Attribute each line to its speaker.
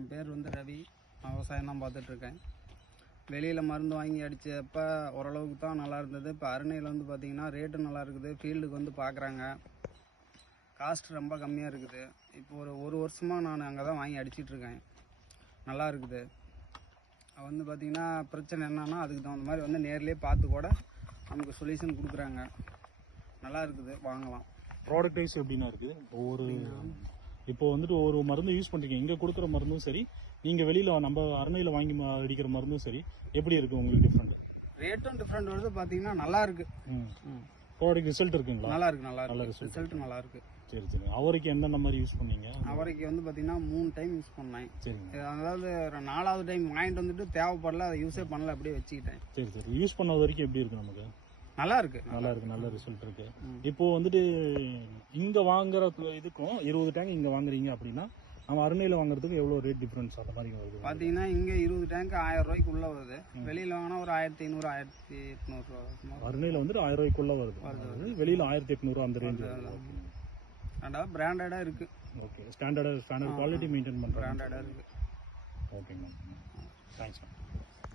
Speaker 1: என் பேர் வந்து ரவி. நான் விவசாயம் தான் பார்த்துட்ருக்கேன். வெளியில் மருந்து வாங்கி அடித்தப்ப ஓரளவுக்கு தான் நல்லா இருந்தது. இப்போ அருணையில் வந்து பார்த்திங்கன்னா ரேட்டு நல்லா இருக்குது. ஃபீல்டுக்கு வந்து பார்க்குறாங்க காஸ்ட் ரொம்ப கம்மியாக இருக்குது. இப்போ ஒரு ஒரு வருஷமாக நான் அங்கே தான் வாங்கி அடிச்சிட்ருக்கேன். நல்லா இருக்குது. வந்து பார்த்திங்கன்னா பிரச்சனை என்னன்னா அதுக்கு தகுந்த மாதிரி வந்து நேர்லேயே பார்த்து கூட நமக்கு சொல்யூஷன் கொடுக்குறாங்க. நல்லா இருக்குது. வாங்கலாம்.
Speaker 2: ப்ராடக்ட் வைஸ் எப்படின்னா இருக்குது? ஒவ்வொரு இப்போ வந்துட்டு ஒரு மருந்து யூஸ் பண்றீங்க. இங்க கொடுக்குற மருந்தும் சரி நீங்க வெளியில நம்ம அரணையில வாங்கி ம- அடிக்கிற மருந்தும் சரி எப்படி இருக்கு உங்களுக்கு டிஃப்ரெண்ட்
Speaker 1: ரேட்டும் டிஃப்ரெண்ட் வருது. பார்த்தீங்கன்னா நல்லா இருக்கு. ம்.
Speaker 2: ப்ராடக்ட் ரிசல்ட் இருக்குங்களா?
Speaker 1: நல்லா இருக்கு நல்லா
Speaker 2: நல்ல
Speaker 1: இருக்கு. ரிசல்ட் நல்லா இருக்கு.
Speaker 2: சரி சரி. அவருக்கு என்னென்ன மாதிரி யூஸ் பண்ணீங்க?
Speaker 1: அவரைக்கு வந்து பார்த்தீங்கன்னா மூணு டைம் யூஸ் பண்ணேன். இது அதாவது நாலாவது டைம் வாங்கிட்டு வந்துட்டு தேவைப்படல அதை யூஸே பண்ணல அப்படியே வச்சுக்கிட்டேன்.
Speaker 2: சரி சரி. யூஸ் பண்ண வரைக்கும் எப்படி இருக்கு நமக்கு?
Speaker 1: நல்லா இருக்கு
Speaker 2: நல்லா இருக்கு. நல்ல ரிசல்ட் இருக்கு. இப்போ வந்துட்டு இங்க வாங்குற இதுக்கும் இருபது டேங்க் இங்க வாங்குறீங்க அப்படின்னா நம்ம அருணையில வாங்குறதுக்கு எவ்வளவு ரேட் டிஃபரன்ஸ் அந்த மாதிரி வருது?
Speaker 1: பார்த்தீங்கன்னா இங்கே இருபது டேங்க் ஆயிரம் ரூபாய்க்கு உள்ள வருது. வெளியில் வாங்கினா ஒரு ஆயிரத்தி ஐநூறு ஆயிரத்தி எட்நூறுவா
Speaker 2: அருணையில வந்துட்டு ஆயிரம் ரூபாய்க்குள்ள வருது. வெளியில ஆயிரத்தி எட்நூறு அந்த ரேஞ்ச்
Speaker 1: ரெண்டாவது பிராண்டடாக இருக்கு.
Speaker 2: Okay standard standard quality maintain பண்றாங்க.
Speaker 1: பிராண்டடாக இருக்கு.
Speaker 2: Okay ma'am thanks ma'am